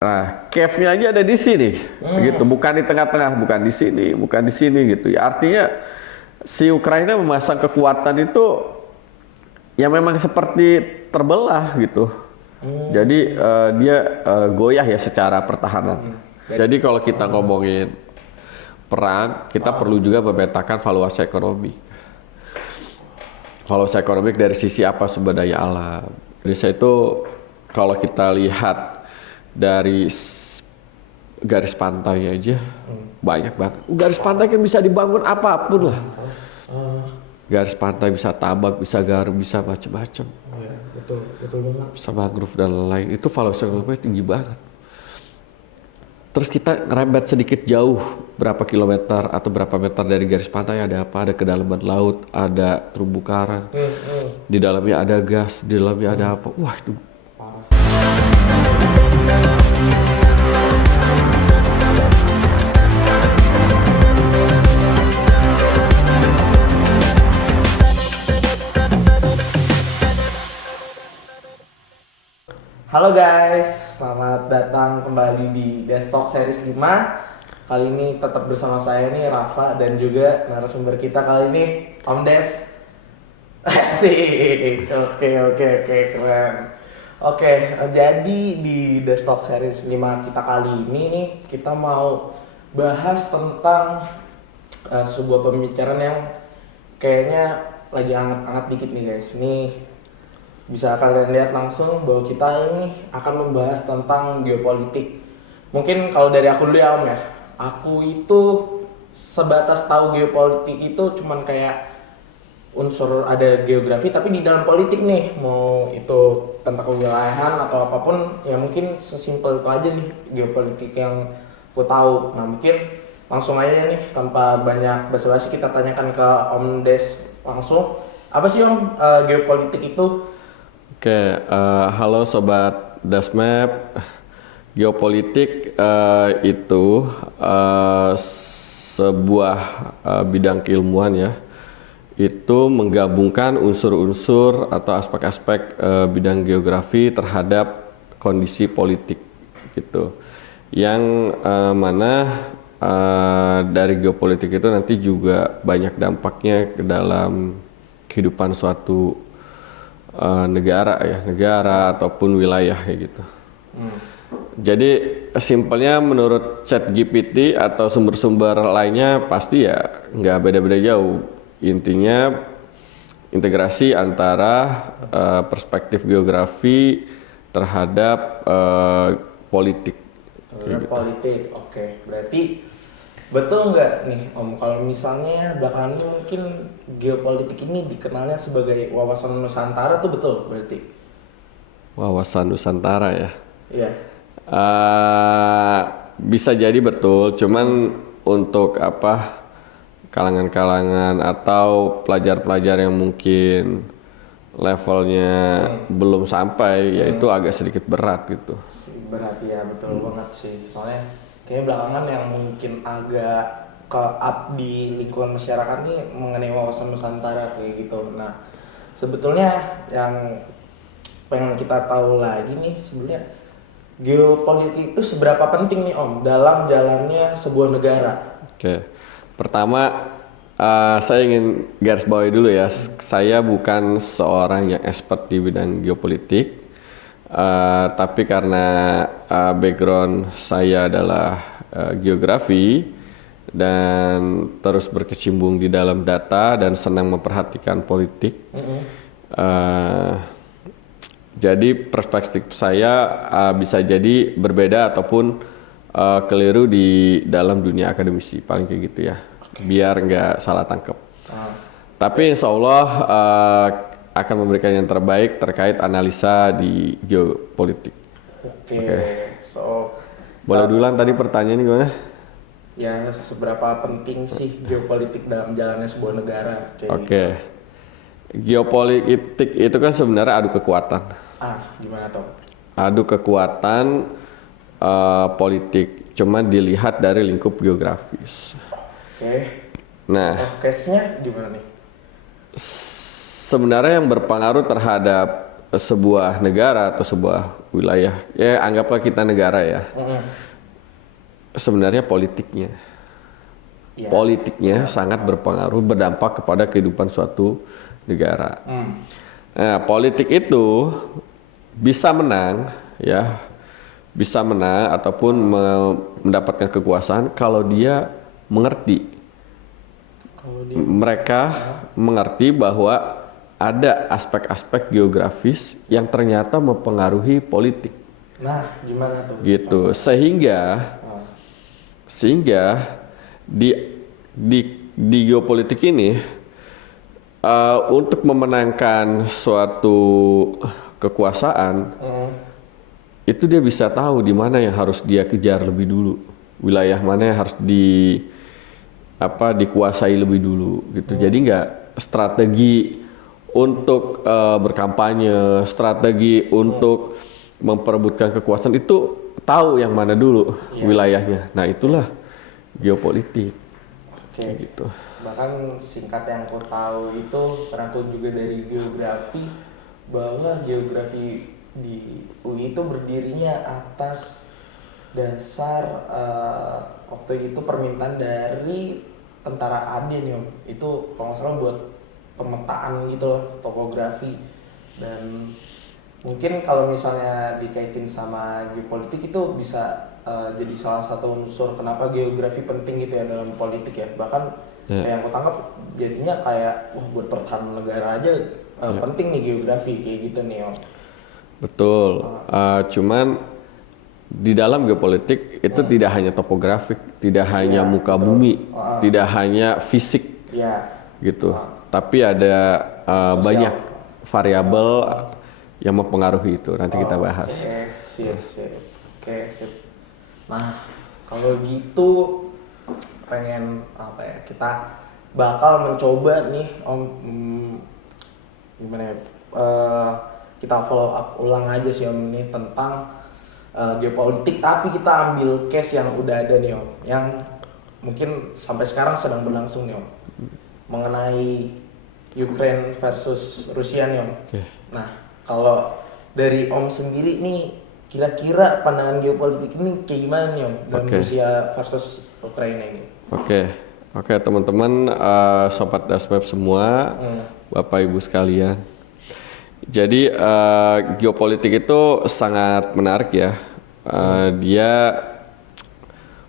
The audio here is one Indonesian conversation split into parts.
Nah, cave-nya aja ada di sini, gitu. Bukan di tengah-tengah, bukan di sini, gitu. Ya, artinya si Ukraina memasang kekuatan itu ya memang seperti terbelah, gitu. Jadi dia goyah ya secara pertahanan. Jadi kalau kita ngomongin perang, kita perlu juga memetakan valuasi ekonomi. Valuasi ekonomi dari sisi apa, sumber daya alam. Indonesia itu kalau kita lihat dari garis pantai aja banyak banget. Garis pantai kan bisa dibangun apapun lah. Garis pantai bisa tambak, bisa garam, bisa macam-macam. Oh ya, betul banget. Bisa mangrove dan lain-lain. Itu valuasi ekonomi tinggi banget. Terus kita ngerembet sedikit jauh, berapa kilometer atau berapa meter dari garis pantai ada apa? Ada kedalaman laut, ada terumbu karang. Di dalamnya ada gas, di dalamnya ada apa? Wah, itu Parah. Halo guys, selamat datang kembali di Desktop Series 5. Kali ini tetap bersama saya nih Rafa dan juga narasumber kita kali ini Om Des. Asik. Oke, keren. Oke, jadi di Desktop Series 5 kita kali ini nih kita mau bahas tentang sebuah pembicaraan yang kayaknya lagi hangat-hangat dikit nih guys. Nih bisa kalian lihat langsung bahwa kita ini akan membahas tentang geopolitik. Mungkin kalau dari aku dulu ya Om ya, aku itu sebatas tahu geopolitik itu cuman kayak unsur ada geografi tapi di dalam politik nih, mau itu tentang kewilayahan atau apapun ya mungkin sesimpel itu aja nih geopolitik yang aku tahu. Nah mungkin langsung aja nih tanpa banyak basa-basi kita tanyakan ke Om Des langsung. Apa sih Om geopolitik itu? Oke, halo sobat Dasmap. Geopolitik itu sebuah bidang keilmuan ya. Itu menggabungkan unsur-unsur atau aspek-aspek bidang geografi terhadap kondisi politik gitu. Yang mana dari geopolitik itu nanti juga banyak dampaknya ke dalam kehidupan suatu negara ataupun wilayah kayak gitu. Jadi simpelnya menurut ChatGPT atau sumber-sumber lainnya pasti ya nggak beda-beda jauh. Intinya integrasi antara perspektif geografi terhadap politik. Terhadap politik, oke. Berarti betul nggak nih Om kalau misalnya belakangan ini mungkin geopolitik ini dikenalnya sebagai wawasan Nusantara tuh betul berarti? Wawasan Nusantara ya. Iya. Bisa jadi betul, cuman untuk apa kalangan-kalangan atau pelajar-pelajar yang mungkin levelnya belum sampai, yaitu agak sedikit berat gitu. Berat ya, betul banget sih. Soalnya kayaknya belakangan yang mungkin agak ke up di lingkungan masyarakat nih mengenai wawasan Nusantara kayak gitu. Nah, sebetulnya yang pengen kita tahu lagi nih sebenarnya geopolitik itu seberapa penting nih Om dalam jalannya sebuah negara? Oke, pertama saya ingin garis bawahi dulu ya, saya bukan seorang yang expert di bidang geopolitik, tapi karena background saya adalah geografi dan terus berkecimpung di dalam data dan senang memperhatikan politik. Jadi perspektif saya bisa jadi berbeda ataupun keliru di dalam dunia akademisi, paling kayak gitu ya, biar nggak salah tangkap. Tapi insya Allah akan memberikan yang terbaik terkait analisa di geopolitik. Oke. So boleh duluan tadi pertanyaannya gimana? ya seberapa penting sih geopolitik dalam jalannya sebuah negara? Oke. Geopolitik itu kan sebenarnya adu kekuatan. Gimana tuh? Adu kekuatan politik, cuma dilihat dari lingkup geografis. Oke. Nah, Case-nya gimana nih? sebenarnya yang berpengaruh terhadap sebuah negara atau sebuah wilayah, ya anggaplah kita negara ya, sebenarnya politiknya sangat berpengaruh, berdampak kepada kehidupan suatu negara. Nah, politik itu bisa menang ya, bisa menang ataupun mendapatkan kekuasaan kalau dia mengerti. Mereka mengerti bahwa ada aspek-aspek geografis yang ternyata mempengaruhi politik. Nah, gimana tuh? Gitu. Sehingga di geopolitik ini untuk memenangkan suatu kekuasaan itu dia bisa tahu di mana yang harus dia kejar lebih dulu, wilayah mana yang harus dikuasai lebih dulu gitu. Jadi nggak strategi untuk berkampanye, strategi untuk memperebutkan kekuasaan itu tahu yang mana dulu wilayahnya. Nah, itulah geopolitik. Gitu. Bahkan singkat yang aku tahu itu karena aku juga dari geografi, bahwa geografi di UI itu berdirinya atas dasar waktu itu permintaan dari tentara AD nih Om. Itu kalau nggak salah buat pemetaan gitu loh, topografi. Dan mungkin kalau misalnya dikaitin sama geopolitik itu bisa jadi salah satu unsur kenapa geografi penting gitu ya dalam politik ya. Bahkan kayak yang aku tangkap jadinya kayak buat pertahanan negara aja penting nih geografi kayak gitu nih Om. Betul. Cuman di dalam geopolitik itu tidak hanya topografik, tidak hanya muka bumi, tidak hanya fisik, gitu. Tapi ada banyak variabel yang mempengaruhi itu. Nanti kita bahas. Sip. Nah, kalau gitu pengen apa ya? Kita bakal mencoba nih Om, gimana ya? Kita follow up ulang aja sih Om ini tentang geopolitik, tapi kita ambil case yang udah ada nih Om, yang mungkin sampai sekarang sedang berlangsung nih Om, mengenai Ukraine versus Rusia nih Om. Nah, kalau dari Om sendiri nih, kira-kira pandangan geopolitik ini kayak gimana nih Om dalam Rusia versus Ukraina ini? Oke teman-teman, sobat Dasweb semua, Bapak Ibu sekalian. Jadi geopolitik itu sangat menarik ya. Dia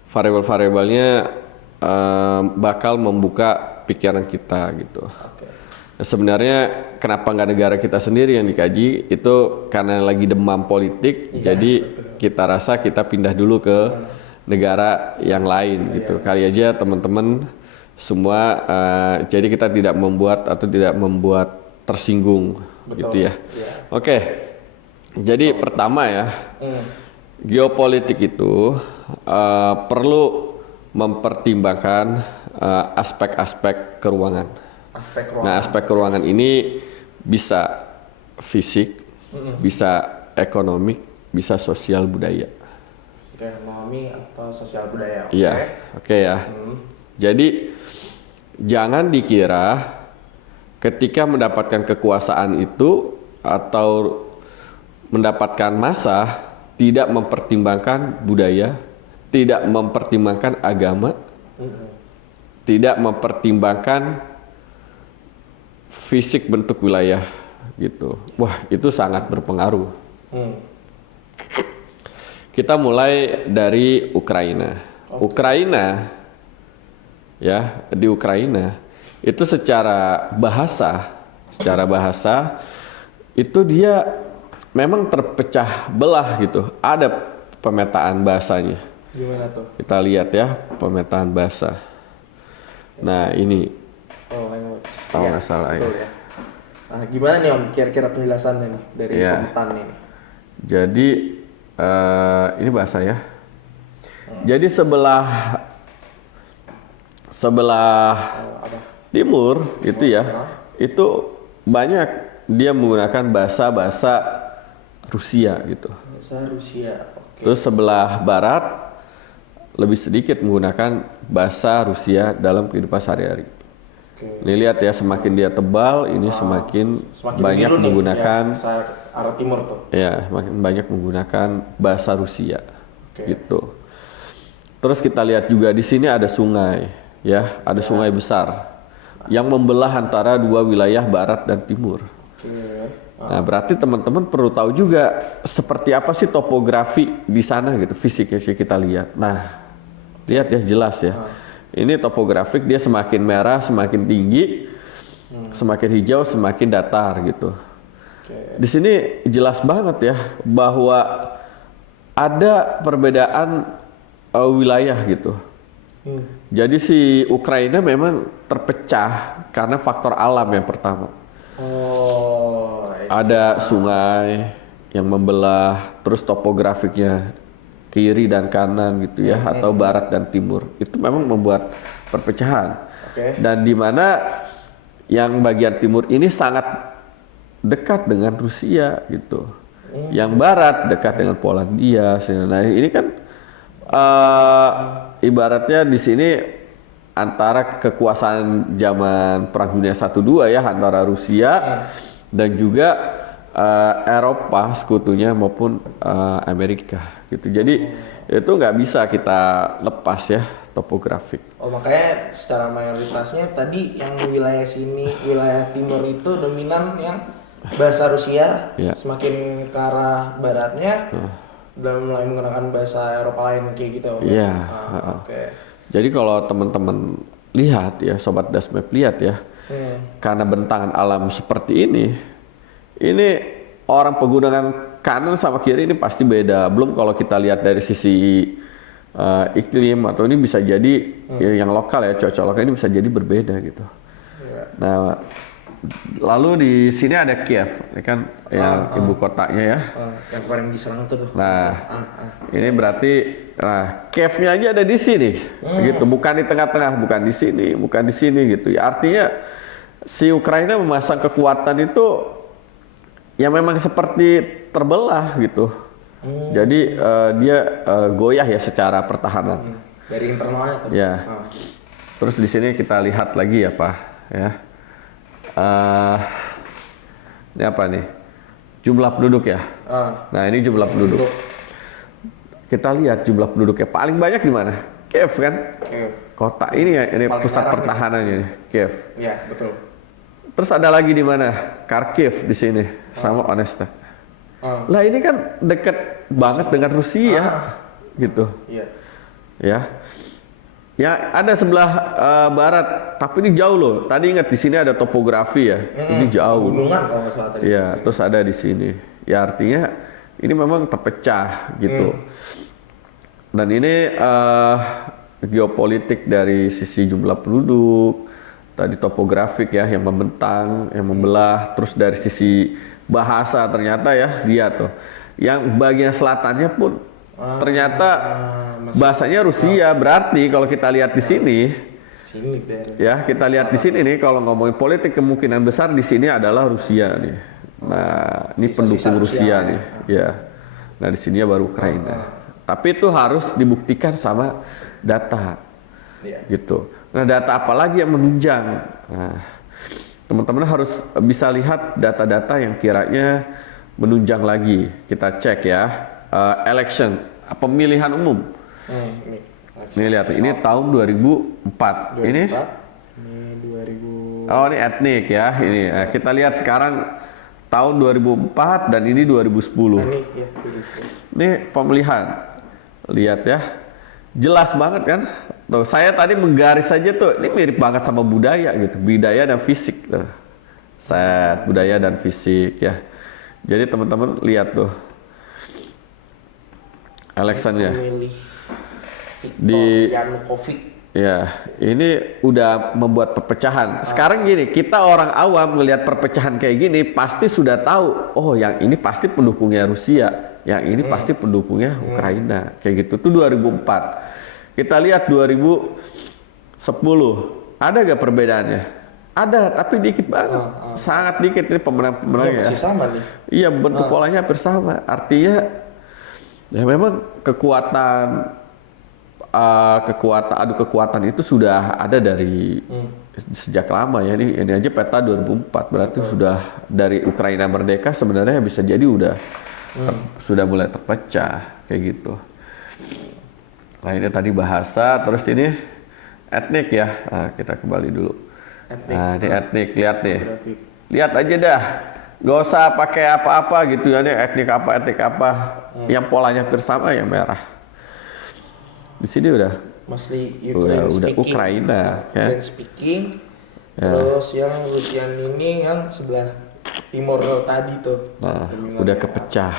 variabel-variabelnya bakal membuka pikiran kita gitu. Sebenarnya kenapa nggak negara kita sendiri yang dikaji, itu karena lagi demam politik, jadi kita rasa kita pindah dulu ke negara yang lain gitu. Kali aja teman-teman semua, jadi kita tidak membuat tersinggung. Betul. Gitu ya. Oke. Jadi pertama ya, geopolitik itu perlu mempertimbangkan aspek-aspek keuangan. Nah, aspek keuangan ini bisa fisik, bisa ekonomik, bisa sosial budaya. Ekonomi atau sosial budaya. Iya, oke ya. Jadi jangan dikira ketika mendapatkan kekuasaan itu atau mendapatkan massa tidak mempertimbangkan budaya, tidak mempertimbangkan agama, tidak mempertimbangkan fisik bentuk wilayah gitu. Wah, itu sangat berpengaruh. Kita mulai dari Ukraina. Ukraina ya, di Ukraina itu secara bahasa itu dia memang terpecah belah gitu. Ada pemetaan bahasanya. Gimana tuh? Kita lihat ya pemetaan bahasa. Nah, ini language. Kalau nggak salah ya. Nah, gimana nih Om kira-kira penjelasannya nih dari pemetaan ini? Jadi ini bahasa ya. Jadi sebelah timur itu ya, itu banyak dia menggunakan bahasa Rusia gitu. Bahasa Rusia. Terus sebelah barat lebih sedikit menggunakan bahasa Rusia dalam kehidupan sehari-hari. Ini lihat ya, semakin dia tebal, ini semakin banyak biru nih, menggunakan ya, arah timur tuh. ya, semakin banyak menggunakan bahasa Rusia, gitu. Terus kita lihat juga di sini ada sungai, ya, ada sungai besar yang membelah antara dua wilayah barat dan timur. Nah, berarti teman-teman perlu tahu juga seperti apa sih topografi di sana gitu, fisiknya sih kita lihat. Nah, lihat ya, jelas ya. Ini topografik, dia semakin merah, semakin tinggi, semakin hijau, semakin datar gitu. Di sini jelas banget ya bahwa ada perbedaan wilayah gitu. Jadi si Ukraina memang terpecah karena faktor alam yang pertama. Ada sungai yang membelah, terus topografiknya kiri dan kanan gitu ya, atau barat dan timur. Itu memang membuat perpecahan. Dan di mana yang bagian timur ini sangat dekat dengan Rusia gitu. Yang barat dekat dengan Polandia. Nah, ini kan ibaratnya di sini antara kekuasaan zaman Perang Dunia 1-2 ya, antara Rusia dan juga Eropa sekutunya maupun Amerika gitu. Jadi itu nggak bisa kita lepas ya, topografik. Makanya secara mayoritasnya tadi yang wilayah sini, wilayah timur itu dominan yang bahasa Rusia, semakin ke arah baratnya dan mulai menggunakan bahasa Eropa lain kayak gitu. Iya. Jadi kalau teman-teman lihat ya, Sobat Dasmap lihat ya, karena bentangan alam seperti ini orang penggunaan kanan sama kiri ini pasti beda. Belum kalau kita lihat dari sisi iklim, atau ini bisa jadi yang lokal ya, cuaca lokal ini bisa jadi berbeda gitu. Nah, lalu di sini ada Kiev, ini kan yang ibu kotanya ya. Yang kemarin diserang tuh. Nah, ini berarti, Kievnya aja ada di sini, gitu. Bukan di tengah-tengah, bukan di sini, bukan di sini gitu. Ya, artinya si Ukraina memasang kekuatan itu ya memang seperti terbelah gitu. Jadi dia goyah ya secara pertahanan. Dari internalnya tuh. Ya. Terus di sini kita lihat lagi ya Pak, ya. Ini apa nih? Jumlah penduduk ya. Nah, ini jumlah penduduk. Kita lihat jumlah penduduknya paling banyak di mana? Kiev kan? Kiev. Kota ini ya, ini paling pusat pertahanannya nih, Kiev. Iya, betul. Terus ada lagi di mana? Kharkiv di sini, sama Onesta. Lah ini kan dekat banget dengan Rusia, gitu. Iya. Ya. Ya, ada sebelah barat, tapi ini jauh loh. Tadi ingat di sini ada topografi ya. Ini jauh. Gunungan kalau nggak salah tadi. Ya, terus ada di sini. Ya, artinya ini memang terpecah gitu. Dan ini geopolitik dari sisi jumlah penduduk, tadi topografik ya, yang membentang, yang membelah. Terus dari sisi bahasa ternyata ya, lihat tuh. Yang bagian selatannya pun ternyata bahasanya Rusia. Berarti kalau kita lihat di sini, ya kita lihat di sini nih, kalau ngomongin politik kemungkinan besar di sini adalah Rusia nih. Nah, ini pendukung Rusia nih, ya. Nah, di sini baru Ukraina. Tapi itu harus dibuktikan sama data, gitu. Nah, data apa lagi yang menunjang? Nah, teman-teman harus bisa lihat data-data yang kiranya menunjang lagi. Kita cek ya, election, pemilihan umum. Ini lihat, ini tahun 2004. Ini 2000. Oh, ini etnik ya. Ini kita lihat sekarang tahun 2004 dan ini 2010. Ini pemilihan. Lihat ya. Jelas banget kan? Tuh, saya tadi menggaris saja tuh, ini mirip banget sama budaya gitu, budaya dan fisik tuh. Budaya dan fisik ya. Jadi teman-teman lihat tuh. Electionnya di Yanukovych. Ya, ini udah membuat perpecahan. Sekarang gini, kita orang awam melihat perpecahan kayak gini pasti sudah tahu, oh yang ini pasti pendukungnya Rusia, yang ini pasti pendukungnya Ukraina, kayak gitu. Itu 2004. Kita lihat 2010, ada gak perbedaannya? Ada, tapi dikit banget, sangat dikit. Ini pemenang-pemenangnya. Masih sama nih. Iya, bentuk polanya hampir sama. Artinya, ya memang kekuatan adu kekuatan itu sudah ada dari sejak lama ya. Ini aja peta 2004 berarti sudah dari Ukraina merdeka sebenarnya bisa jadi sudah mulai terpecah kayak gitu. Nah ini tadi bahasa, terus ini etnik ya. Nah, kita kembali dulu. Nah ini etnik, lihat nih. Lihat aja dah. Gak usah pakai apa-apa gitu ya nih, etnik apa. Yang polanya hampir sama yang merah. Di sini udah Ukraina ya. Ukraine speaking. Terus yang Rusian ini yang sebelah timur tadi tuh. Nah, udah kepecah.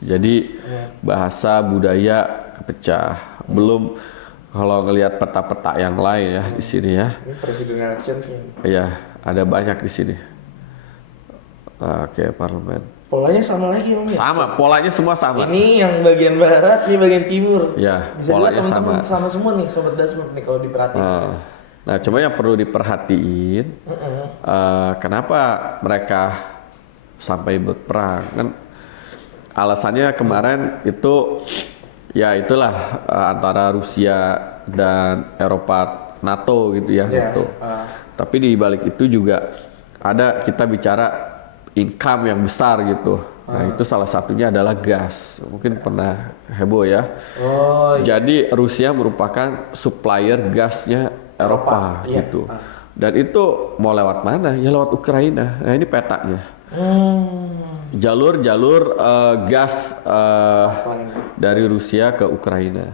Jadi bahasa budaya kepecah. Belum kalau ngelihat peta-peta yang lain ya di sini ya. Ini presiden election sih. Iya, ada banyak di sini. Oke, parlemen. Polanya sama lagi Om ya? Sama, polanya semua sama. Ini yang bagian barat, ini bagian timur. Ya, bisa polanya teman-teman sama semua nih, sobat Dasmuk nih kalau diperhatikan. Nah, cuma yang perlu diperhatiin, kenapa mereka sampai berperang kan? Alasannya kemarin itu, ya itulah antara Rusia dan Eropa NATO gitu ya. NATO. Tapi di balik itu juga ada kita bicara income yang besar gitu. Nah itu salah satunya adalah gas. Mungkin pernah heboh ya. Jadi Rusia merupakan supplier gasnya Eropa gitu. Dan itu mau lewat mana? Ya lewat Ukraina. Nah ini petanya. Jalur-jalur gas dari Rusia ke Ukraina.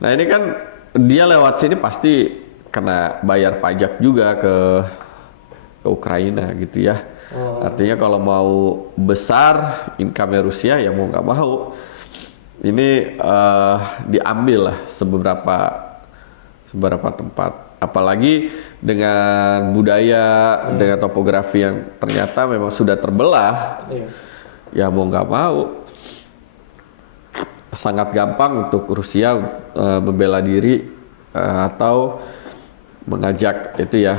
Nah ini kan dia lewat sini pasti kena bayar pajak juga ke Ukraina gitu ya. Artinya kalau mau besar income Rusia ya mau nggak mau ini diambil lah seberapa tempat, apalagi dengan budaya dengan topografi yang ternyata memang sudah terbelah. Ya mau nggak mau sangat gampang untuk Rusia membela diri atau mengajak itu ya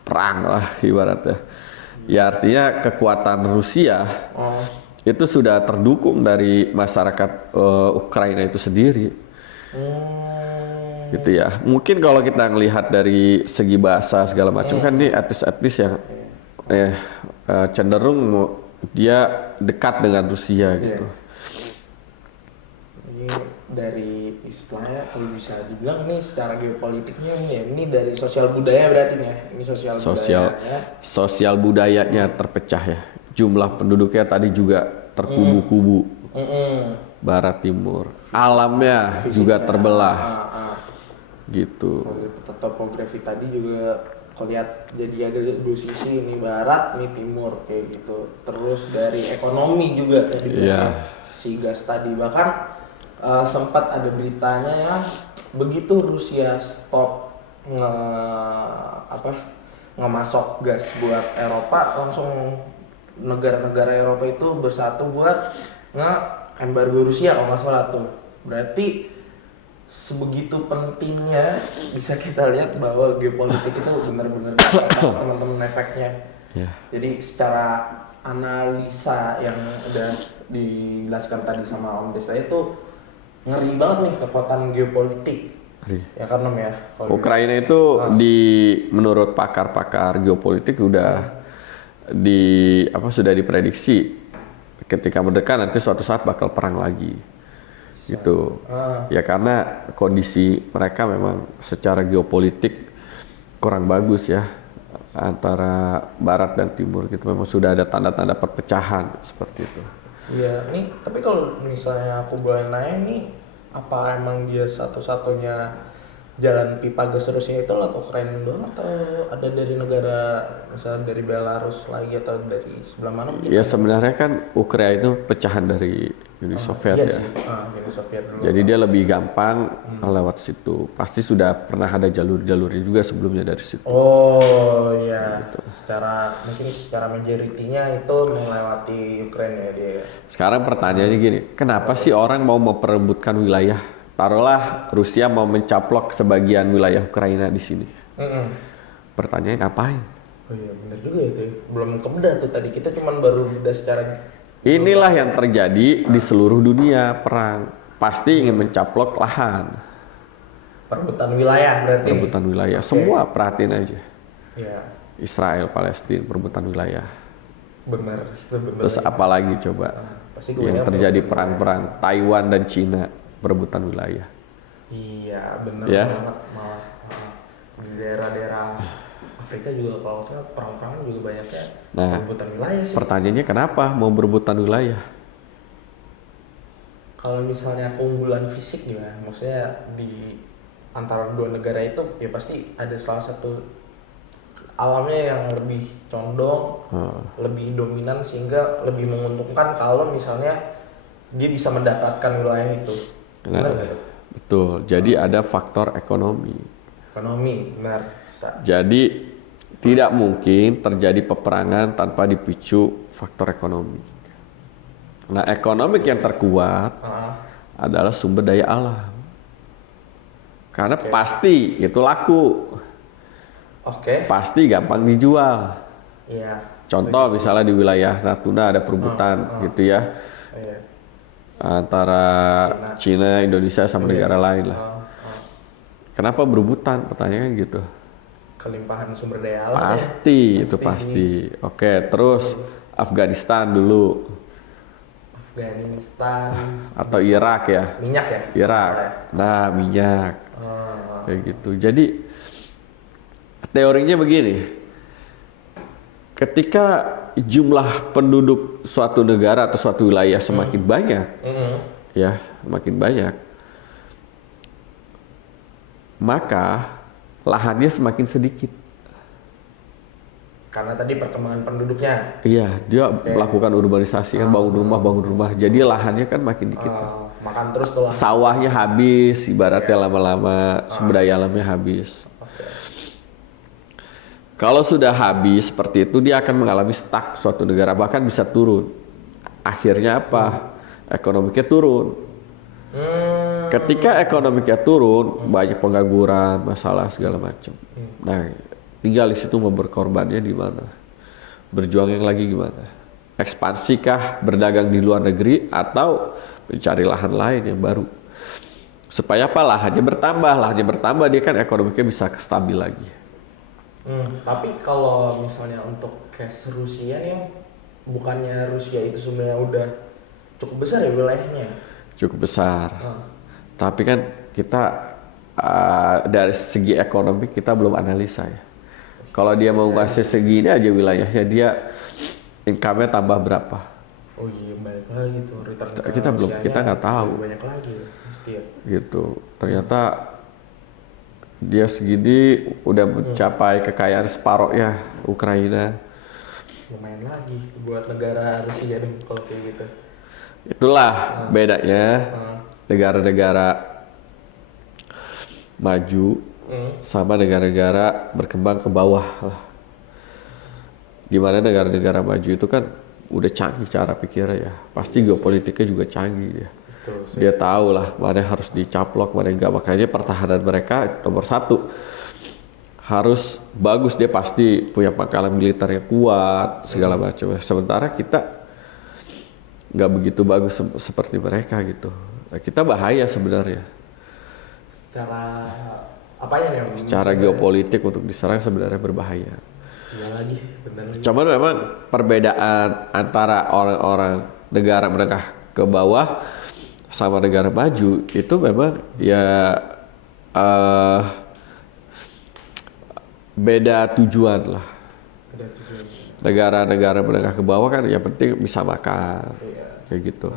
perang lah ibaratnya. Ya artinya kekuatan Rusia itu sudah terdukung dari masyarakat Ukraina itu sendiri. Gitu ya. Mungkin kalau kita ngelihat dari segi bahasa segala macam kan ini etnis-etnis yang cenderung dia dekat dengan Rusia gitu. Ini dari istilahnya kalau bisa dibilang nih secara geopolitiknya nih ya, ini dari sosial budaya berarti nih ya. Ini sosial budayanya terpecah ya. Jumlah penduduknya tadi juga terkubu-kubu. Barat timur. Alamnya juga terbelah. Gitu. Topografi tadi juga kalau lihat jadi ada dua sisi, ini barat, ini timur kayak gitu. Terus dari ekonomi juga tadi si gas tadi bahkan sempat ada beritanya ya, begitu Rusia stop ngemasok gas buat Eropa, langsung negara-negara Eropa itu bersatu buat nge-embargo Rusia kalau nggak salah tuh. Berarti sebegitu pentingnya bisa kita lihat bahwa geopolitik itu benar-benar teman-teman efeknya. Jadi secara analisa yang udah dijelaskan tadi sama Om Desa itu ngeri banget nih kekuatan geopolitik. Ya kan Om ya. Ukraina itu menurut pakar-pakar geopolitik sudah diprediksi ketika mendekat nanti suatu saat bakal perang lagi. Gitu. Ya karena kondisi mereka memang secara geopolitik kurang bagus ya antara barat dan timur gitu. Memang sudah ada tanda-tanda perpecahan seperti itu. Iya, nih tapi kalau misalnya aku boleh nanya nih, apa emang dia satu-satunya jalan pipa gas Rusia itu lewat Ukraina doang atau ada dari negara misalnya dari Belarus lagi atau dari sebelah mana? Ya sebenarnya kan Ukraina itu pecahan dari Uni Soviet ya. Uni Soviet dulu. Jadi dia lebih gampang lewat situ. Pasti sudah pernah ada jalur-jalurnya juga sebelumnya dari situ. Oh iya. Gitu. Secara majoritinya itu melewati Ukraina ya dia. Sekarang pertanyaannya gini, kenapa sih orang mau memperebutkan wilayah? Taruhlah Rusia mau mencaplok sebagian wilayah Ukraina di sini. Pertanyaannya ngapain? Oh iya benar juga itu. Belum kebedah tuh tadi kita cuman baru bedah secara inilah yang terjadi di seluruh dunia perang. pasti ingin mencaplok lahan, Perebutan wilayah berarti. perebutan wilayah. Oke. Semua perhatiin aja. Iya, Israel, Palestina, perebutan wilayah. benar. Itu benar. Terus apalagi coba Pasti yang kebanyakan terjadi perebutan perang-perang Taiwan dan Cina, perebutan wilayah. Iya, benar Ya. banget malah. Di daerah-daerah Afrika juga kalau saya perang-perangan juga banyaknya Nah, perebutan wilayah sih. Pertanyaannya kenapa mau berebutan wilayah? Kalau misalnya keunggulan fisik gimana? Maksudnya di antara dua negara itu ya pasti ada salah satu alamnya yang lebih condong, lebih dominan sehingga lebih menguntungkan kalau misalnya dia bisa mendapatkan wilayah itu. Nah, Benar nggak tuh? betul. Jadi ada faktor ekonomi. Ekonomi, benar. Bisa. Jadi tidak mungkin terjadi peperangan tanpa dipicu faktor ekonomi. Nah, ekonomi yang terkuat Ah, adalah sumber daya alam. Karena Oke. pasti itu laku, Oke. pasti gampang dijual. Iya. Contoh setuju sih. misalnya di wilayah Natuna ada perebutan gitu ya, Iya. antara Cina, Indonesia sama Iya. negara lain lah. Ah. Kenapa berebutan? Pertanyaan gitu. Kelimpahan sumber daya alam ya. Pasti, itu sih. pasti. Oke, terus Afghanistan dulu Afghanistan, atau Irak ya, minyak ya? Irak. Masalah ya? Nah, minyak Ah, kayak gitu. Jadi teorinya begini. Ketika jumlah penduduk suatu negara atau suatu wilayah semakin banyak, ya, makin banyak, maka lahannya semakin sedikit. Karena tadi perkembangan penduduknya. Iya, dia melakukan urbanisasi kan, bangun rumah. Jadi lahannya kan makin dikit. Makan terus tuh lah. Sawahnya habis, ibaratnya lama-lama sumber daya alamnya habis. Oke. Kalau sudah habis seperti itu, dia akan mengalami stuck suatu negara, bahkan bisa turun. Akhirnya apa? Ekonominya turun. Ketika ekonominya turun, banyak pengangguran, masalah segala macam. Nah, tinggal di situ mau berkorbannya di mana, berjuangnya lagi gimana, ekspansikah berdagang di luar negeri atau mencari lahan lain yang baru, supaya apa, lahannya bertambah dia kan ekonominya bisa stabil lagi. Tapi kalau misalnya untuk case Rusia nih, bukannya Rusia itu sebenarnya udah cukup besar ya wilayahnya? Cukup besar, Ah. tapi kan kita dari segi ekonomi kita belum analisa ya. Kalau dia mau ngasih segini aja wilayahnya, dia income-nya tambah berapa? Oh iya, balik lagi tuh return ke Kita belum, Rusianya kita nggak tahu. lebih banyak lagi ya, pasti ya. Gitu. Ternyata dia segini udah mencapai kekayaan separohnya Ukraina. Lumayan lagi buat negara Rusia dong kalau kayak gitu. Itulah bedanya negara-negara maju sama negara-negara berkembang ke bawah lah. Dimana negara-negara maju itu kan udah canggih cara pikirnya ya. Pasti geopolitiknya juga canggih ya. Betul sih. Dia tahu lah mana yang harus dicaplok, mana yang enggak. Makanya pertahanan mereka nomor satu harus bagus, dia pasti punya pangkalan militer yang kuat segala macam. Sementara kita nggak begitu bagus seperti mereka gitu. Nah, kita bahaya sebenarnya. Secara apanya nih? Om? Secara geopolitik untuk diserang sebenarnya berbahaya. Iya lagi, benar lagi. Cuman memang perbedaan antara orang-orang negara menengah ke bawah sama negara maju itu memang ya beda tujuan lah. Ada tujuan. Negara-negara menengah ke bawah kan yang penting bisa makan, Iya. kayak gitu.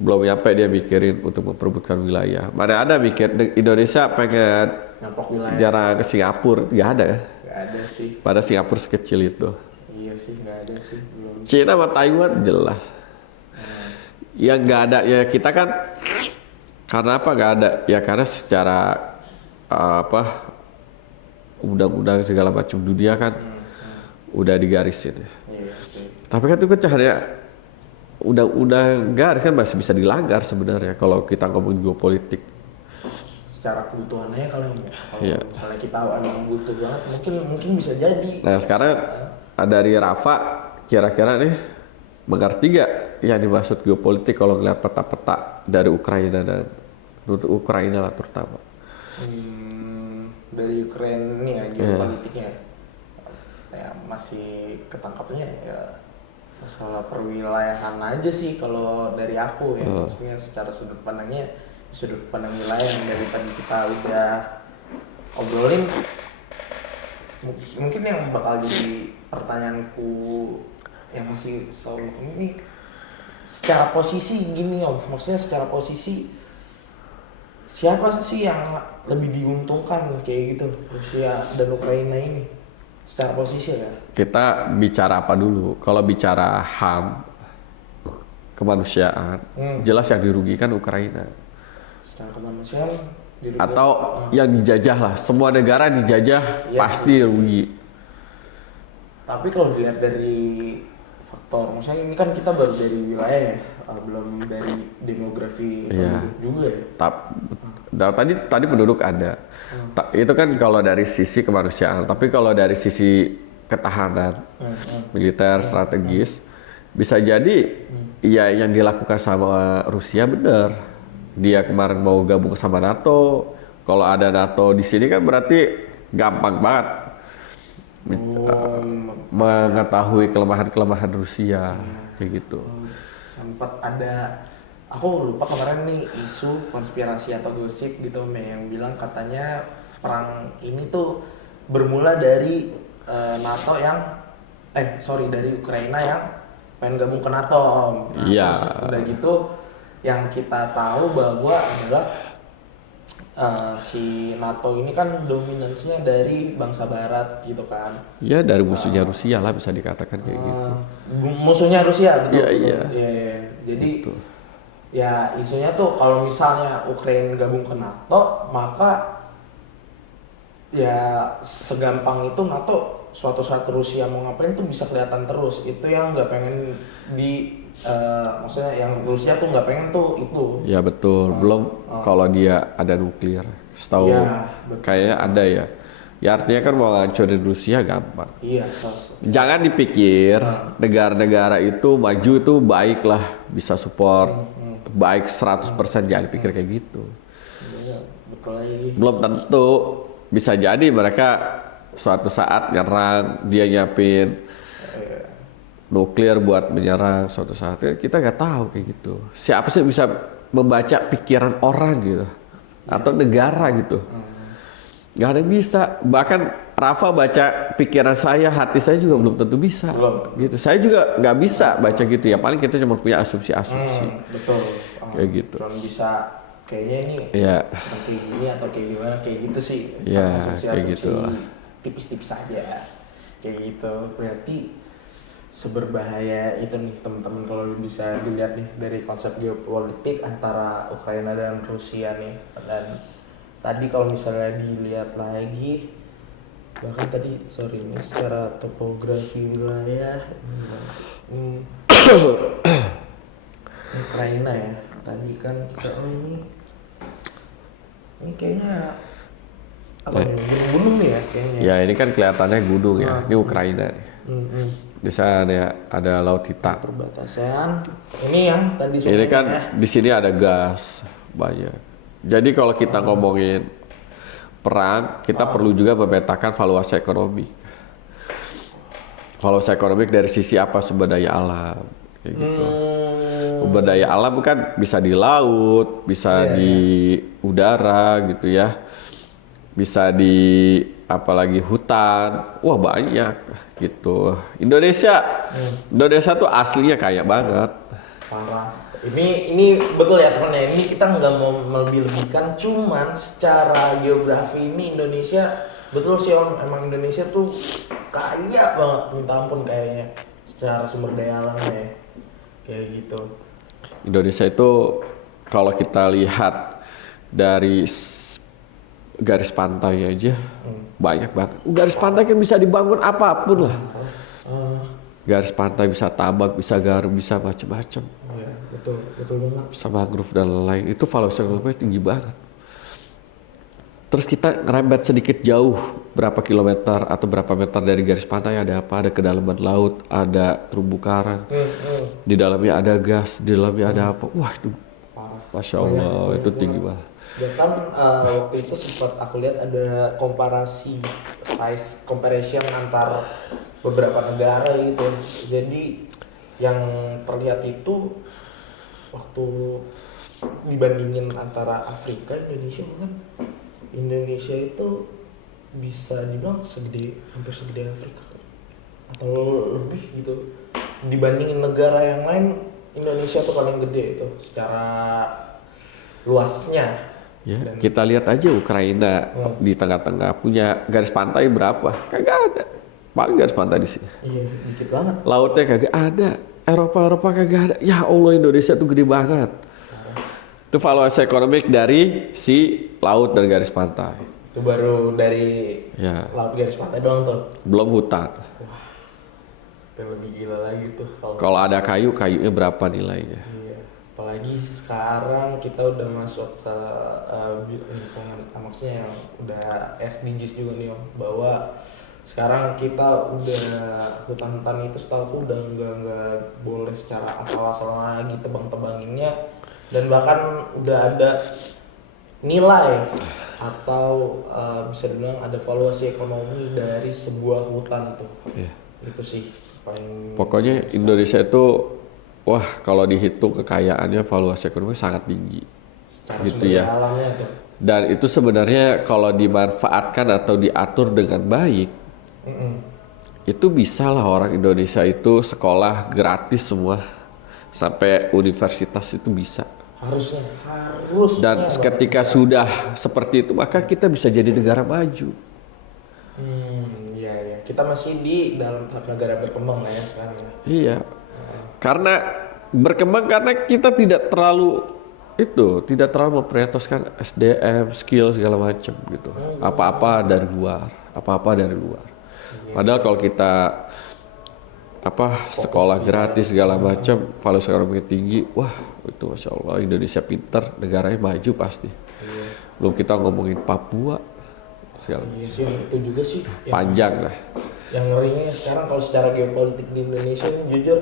Belum nyampe dia mikirin untuk memperebutkan wilayah. Mana ada mikir Indonesia pengen Nyampok wilayah. jarang ke Singapura, nggak ada ya. Nggak ada sih. Pada Singapura sekecil itu. Iya sih, nggak ada sih. Belum. Cina sama Taiwan jelas. Yang nggak ada ya kita kan, karena apa nggak ada? Ya karena secara undang-undang segala macam dunia kan udah digarisin ya. Iya sih. Tapi kan itu kan cahaya undang-undang garis kan masih bisa dilanggar sebenarnya kalau kita ngomong geopolitik. Secara kebutuhannya kalau Iya. misalnya kita ada yang butuh banget, mungkin bisa jadi. Nah sekarang dari Rafa kira-kira nih mengerti gak yang dimaksud geopolitik kalau ngeliat peta-peta dari Ukraina dan Ukraina lah terutama. Dari Ukraina nih ya geopolitiknya, ya masih ketangkapnya ya masalah perwilayahan aja sih kalau dari aku ya, maksudnya secara sudut pandang wilayah yang dari tadi kita udah obrolin. Mungkin yang bakal jadi pertanyaanku yang masih selalu ini secara posisi gini Om, maksudnya secara posisi siapa sih yang lebih diuntungkan kayak gitu Rusia dan Ukraina ini secara posisi ya? Kita bicara apa dulu? Kalau bicara HAM kemanusiaan, jelas yang dirugikan Ukraina. Secara kemanusiaan atau yang dijajah lah, semua negara dijajah pasti rugi. Tapi kalau dilihat dari faktor, misalnya ini kan kita baru dari wilayah ya, belum dari demografi penduduk juga ya. Tadi penduduk ada, itu kan kalau dari sisi kemanusiaan. Tapi kalau dari sisi ketahanan, militer, strategis, bisa jadi ya yang dilakukan sama Rusia benar. Dia kemarin mau gabung sama NATO. Kalau ada NATO di sini kan berarti gampang banget mengetahui kelemahan-kelemahan Rusia kayak gitu. Sempat ada, aku lupa kemarin nih isu konspirasi atau gosip gitu yang bilang katanya perang ini tuh bermula dari NATO yang dari Ukraina yang pengen gabung ke NATO. Iya. Terus udah gitu yang kita tahu bahwa adalah si NATO ini kan dominansinya dari bangsa Barat gitu kan. Ya dari musuhnya Rusia lah bisa dikatakan kayak gitu. Musuhnya Rusia betul. Iya. Jadi betul. Ya isunya tuh kalau misalnya Ukraina gabung ke NATO maka ya segampang itu NATO suatu saat Rusia mau ngapain tuh bisa kelihatan terus. Itu yang nggak pengen maksudnya yang Rusia tuh nggak pengen tuh itu. Ya betul, belum kalau dia ada nuklir, setahu kayaknya ada ya. Ya artinya kan mau ngancurin Rusia gampang. Iya. Jangan dipikir negara-negara itu maju itu baik lah, bisa support baik 100%, jangan pikir kayak gitu. Iya, betul lagi. Belum tentu, bisa jadi mereka suatu saat nyerang, dia nyiapin nuklir buat menyerang suatu saat. Kita nggak tahu kayak gitu. Siapa sih bisa membaca pikiran orang gitu atau negara gitu? Nggak ada yang bisa. Bahkan Rafa baca pikiran saya, hati saya juga belum tentu bisa. Gitu. Saya juga nggak bisa baca gitu ya. Paling kita cuma punya asumsi-asumsi. Betul. Kayak gitu. Cuma bisa kayaknya ini seperti ini atau kayak gimana kayak gitu sih. Iya, Asumsi-asumsi kayak gitu lah. tipis-tipis aja. Kayak gitu. Berarti seberbahaya itu nih teman-teman kalau bisa dilihat nih dari konsep geopolitik antara Ukraina dan Rusia nih. Dan tadi kalau misalnya dilihat lagi bahkan tadi ini secara topografi wilayah Ukraina ya tadi kan kita ini kayaknya apa gunung-gunung nih ya kayaknya ya ini kan kelihatannya gunung ya ini Ukraina nih. Di sana ada Laut Hitam. Perbatasan. Ini yang tadi ini kan di sini ada gas banyak. Jadi kalau kita ngomongin perang, kita perlu juga memetakan valuasi ekonomi. Valuasi ekonomi dari sisi apa? Sumber daya alam, kayak gitu. Sumber daya alam kan bisa di laut, bisa di udara gitu ya, bisa di apalagi hutan, wah banyak gitu. Indonesia tuh aslinya kaya banget. Parah. Ini betul ya teman ya. Ini kita nggak mau melebih-lebihkan, cuman secara geografi ini Indonesia betul sih Om. Emang Indonesia tuh kaya banget, minta ampun kayaknya secara sumber daya alamnya ya. Kayak gitu. Indonesia itu kalau kita lihat dari garis pantai aja banyak banget. Garis pantai kan bisa dibangun apapun lah. Garis pantai bisa tambak, bisa garam, bisa macam-macam. Oh ya, betul banget. Sama mangrove dan lain-lain. Itu valuasi ekonominya tinggi banget. Terus kita ngerembet sedikit jauh, berapa kilometer atau berapa meter dari garis pantai ada apa? Ada kedalaman laut, ada terumbu karang, di dalamnya ada gas, di dalamnya ada apa? Wah itu, Parah. masya Allah, Banyak itu tinggi banget. banget. Bahkan waktu itu sempat aku lihat ada comparison antar beberapa negara gitu. Jadi yang terlihat itu waktu dibandingin antara Afrika Indonesia, kan Indonesia itu bisa dibilang hampir segede Afrika atau lebih gitu. Dibandingin negara yang lain, Indonesia tuh paling gede itu secara luasnya. Ya, Dan kita lihat aja Ukraina di tengah-tengah punya garis pantai berapa? Kagak ada. Paling garis pantai di sini. iya, dikit banget. Lautnya kagak ada. Eropa kagak ada. Ya Allah, Indonesia tuh gede banget. Itu valuasi ekonomik dari si laut dan garis pantai. Itu baru dari Ya, laut garis pantai doang tuh. belum hutan. Yang lebih gila lagi tuh Kalau ada kayunya berapa nilainya? iya. Apalagi sekarang kita udah masuk ke lingkungan, maksudnya yang udah SDGs juga nih Om, bahwa sekarang kita udah hutan-hutan itu setahu udah nggak boleh secara asal-asalan lagi tebang-tebanginnya, dan bahkan udah ada nilai atau bisa dibilang ada valuasi ekonomi dari sebuah hutan tuh. Ya. Itu sih paling Pokoknya Indonesia itu, wah kalau dihitung kekayaannya valuasi ekonomi sangat tinggi. secara Gitu sumber ya. daya alamnya tuh. Dan itu sebenarnya kalau dimanfaatkan atau diatur dengan baik, itu bisa lah orang Indonesia itu sekolah gratis semua sampai universitas itu bisa. Harusnya Dan banget ketika bisa. sudah seperti itu maka kita bisa jadi negara maju. Iya ya. Kita masih di dalam tahap negara berkembang lah ya sekarang ya. Iya. Karena berkembang karena kita tidak terlalu memprioritaskan SDM, skill segala macam gitu. Apa-apa dari luar. Padahal kalau kita sekolah gratis segala macam, valuasi ekonomi tinggi, wah itu masya Allah Indonesia pinter, negaranya maju pasti. Belum kita ngomongin Papua segala Iya sih, itu juga sih. panjang lah. Yang ngerinya sekarang kalau secara geopolitik di Indonesia ini jujur,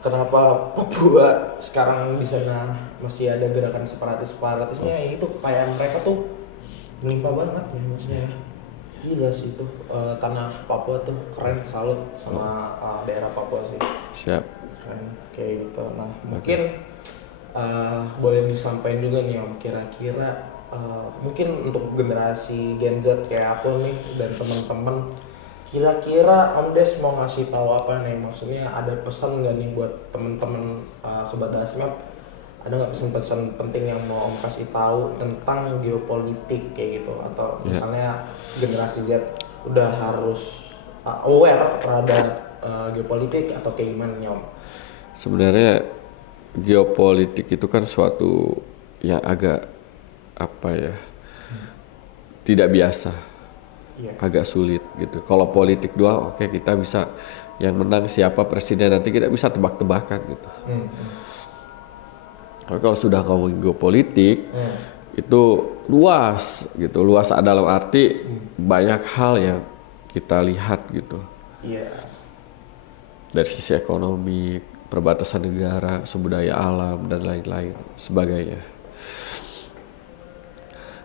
kenapa Papua sekarang di sana masih ada gerakan separatisnya, ya itu kekayaan mereka tuh melimpah banget ya maksudnya. Gila sih itu tanah Papua tuh keren, salut sama daerah Papua sih. Siap. Keren kayak gitu. Nah mungkin boleh disampaikan juga nih Om, kira-kira mungkin untuk generasi Gen Z kayak aku nih dan teman-teman, kira-kira Om Des mau ngasih tahu apa nih? Maksudnya ada pesan nggak nih buat teman-teman sobat Dasmap? Ada nggak pesan-pesan penting yang mau Om kasih tahu tentang geopolitik kayak gitu? Atau misalnya generasi Z udah harus aware terhadap geopolitik atau kayak gimana nih Om? Sebenarnya geopolitik itu kan suatu yang agak tidak biasa, agak sulit gitu. Kalau politik doang, oke kita bisa yang menang siapa presiden nanti kita bisa tebak-tebakan gitu. Tapi kalau sudah ngomongin geopolitik itu luas gitu, luas dalam arti banyak hal yang kita lihat gitu. Dari sisi ekonomi, perbatasan negara, sumber daya alam dan lain-lain sebagainya.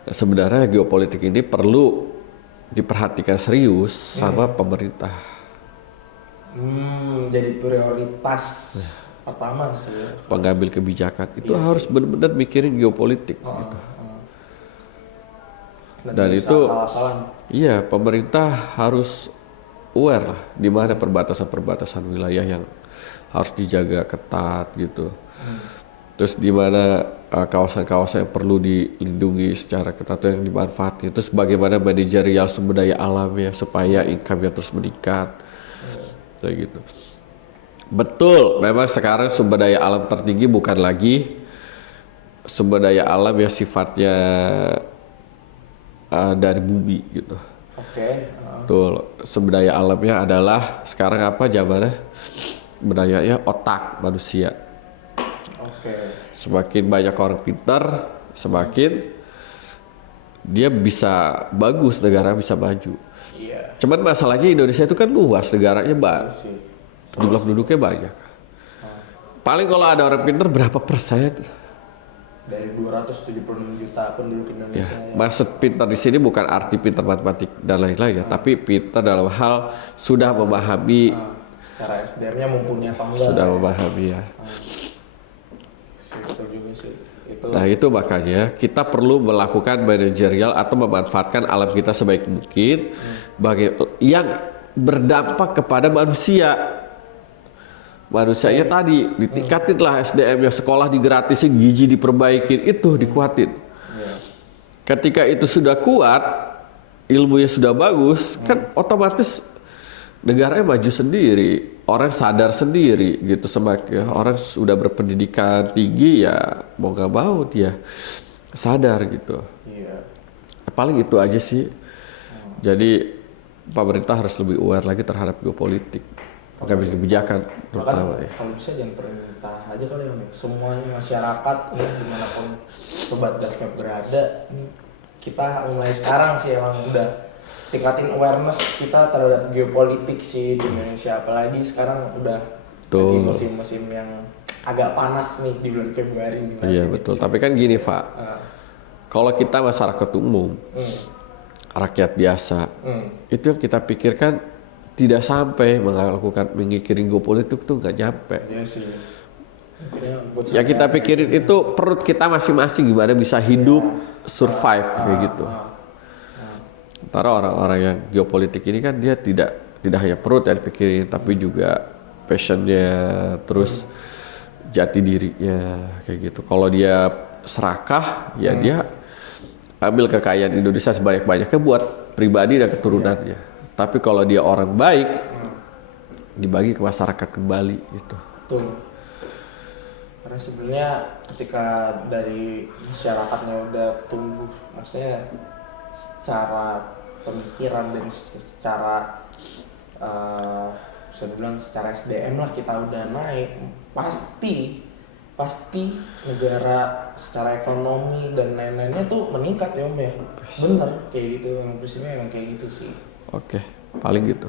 Nah, sebenarnya geopolitik ini perlu diperhatikan serius sama pemerintah. Jadi prioritas pertama sih. Pengambil kebijakan itu harus benar-benar mikirin geopolitik. Gitu. Dan itu, iya pemerintah harus aware lah di mana perbatasan-perbatasan wilayah yang harus dijaga ketat gitu. Terus di mana kawasan-kawasan yang perlu dilindungi secara ketat yang dimanfaatkan. Terus bagaimana manajerial sumber daya alamnya supaya income-nya terus meningkat. Kayak gitu. Betul, memang sekarang sumber daya alam tertinggi bukan lagi sumber daya alam yang sifatnya dari bumi gitu. Betul, sumber daya alamnya adalah sekarang apa zamannya? Sumber dayanya otak manusia. Semakin banyak orang pintar, semakin dia bisa bagus, negara bisa maju. Iya. Cuman masalahnya Indonesia itu kan luas, negaranya Iya sih. jumlah penduduknya banyak. Paling kalau ada orang pintar berapa persen? Dari 276 juta penduduk Ya, Indonesia. Ya. maksud pintar di sini bukan arti pintar matematik dan lain-lain ya, tapi pintar dalam hal sudah memahami, Secara SDM-nya mumpuni atau enggak? sudah memahami ya. Sih, betul juga sih. Itu. Nah itu makanya kita perlu melakukan manajerial atau memanfaatkan alam kita sebaik mungkin yang berdampak kepada manusia. Manusianya tadi ditingkatin lah SDM-nya, sekolah digratisin, gizi diperbaikin, itu dikuatin. Iya. Ketika itu sudah kuat, ilmunya sudah bagus, kan otomatis negaranya maju sendiri, orang sadar sendiri gitu. Semakin orang sudah berpendidikan tinggi ya mau gak mau dia sadar gitu. Iya. Paling itu aja sih. Jadi pemerintah harus lebih aware lagi terhadap geopolitik, mengambil kebijakan terutama ya. Kalau bisa jangan perintah aja kali ya, Mek. Semuanya masyarakat ya, dimanapun sobat Gasmap berada, kita mulai sekarang sih emang udah tingkatin awareness kita terhadap geopolitik sih di Indonesia, apalagi sekarang udah lagi musim-musim yang agak panas nih di bulan Februari nih. Iya betul. Tapi kan gini Pak, kalau kita masyarakat umum, rakyat biasa, itu yang kita pikirkan tidak sampai melakukan mengikirin geopolitik tuh nggak nyampe. Iya sih. Ya kita pikirin itu perut kita masing-masing gimana bisa hidup, survive kayak gitu. Antara orang-orang yang geopolitik ini kan dia tidak hanya perut yang dipikirin, tapi juga passionnya, terus jati dirinya kayak gitu. Kalau dia serakah, ya dia ambil kekayaan Indonesia sebanyak-banyaknya buat pribadi dan keturunannya. Tapi kalau dia orang baik, dibagi ke masyarakat kembali gitu. Betul. Karena sebenarnya ketika dari masyarakatnya udah tumbuh, maksudnya secara pemikiran dan secara bisa dibilang secara SDM lah kita udah naik, pasti negara secara ekonomi dan lain-lainnya tuh meningkat ya Om ya. Bener kayak gitu, yang prinsipnya emang kayak gitu sih. Oke, paling gitu.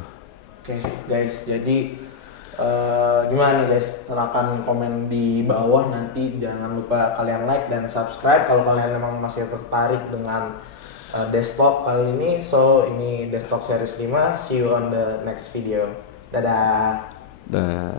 Oke guys, jadi gimana nih guys, silahkan komen di bawah, nanti jangan lupa kalian like dan subscribe kalau kalian memang masih tertarik dengan Desktop kali ini. So ini Desktop series 5, see you on the next video. Dadah. Dah.